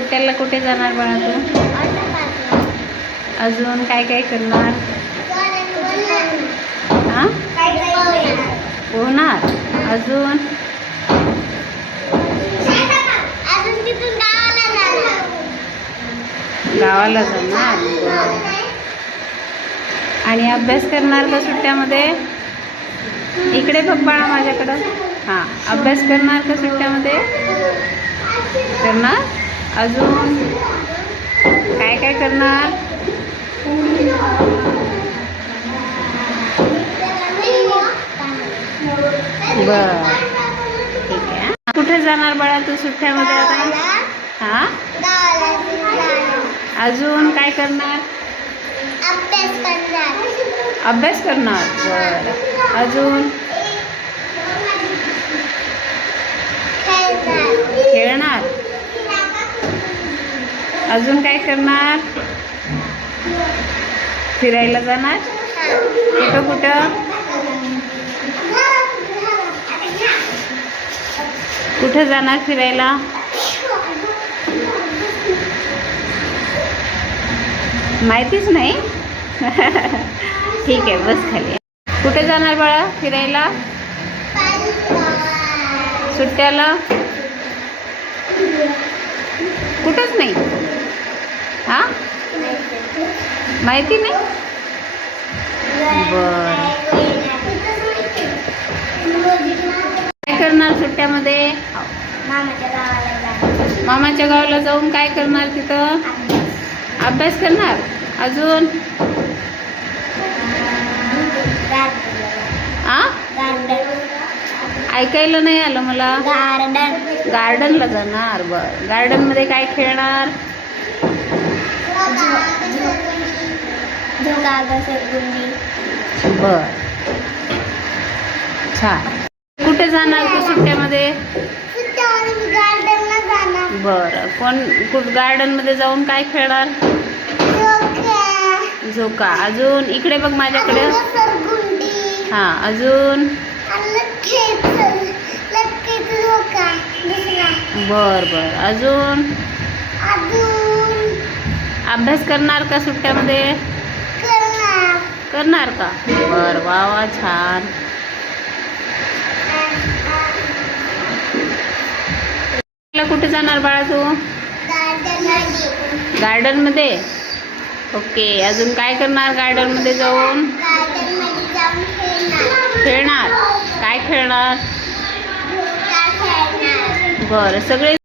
सुट्ट्याला कुठे जाणार बाळा तू? अजून काय काय करणार? हां, पोहणार. अजून गावाला जाणार. आणि अभ्यास करणार का सुट्ट्यामध्ये? इकडे बघ बाळा माझ्याकडं. हां, अभ्यास करणार का सुट्ट्यामध्ये? करणार. अजून काय काय करणार? बर, ठीक आहे. कुठे जाणार बाळा तू सुट्ट्यामध्ये आता? हां, अजून काय करणार? अभ्यास करणार. बरं, अजून खेळणार. अजून काय करणार? फिरायला जाणार. कुठं कुठं? कुठं जाणार फिरायला? माहितीच नाही. ठीक आहे, बस खाली. कुठे जाणार बाळा फिरायला सुट्ट्याला? कुठंच नाही. हां, माहिती नाही. बरं, काय करणार सुट्ट्यामध्ये? मामाच्या गावाला जाऊन काय करणार तिथं? अभ्यास करणार. अजून ऐकायला नाही आलं मला. गार्डनला जाणार. बर, गार्डन मध्ये काय खेळणार? बर, छान. कुठे जाणार तू सुट्ट्यामध्ये? बरं, कोण गार्डन मध्ये जाऊन काय खेळणार? झोका. अजून इकडे बघ माझ्याकडे. हां, अजून बर बर. अजून अभ्यास करणार का सुट्ट्यामध्ये? करणार का? बर, वा वा, छान. कुठे जाणार बाळा तू? गार्डन मध्ये. ओके, अजून काय करणार गार्डन मध्ये जाऊन? खेळणार. काय खेळणार? बरं, सगळे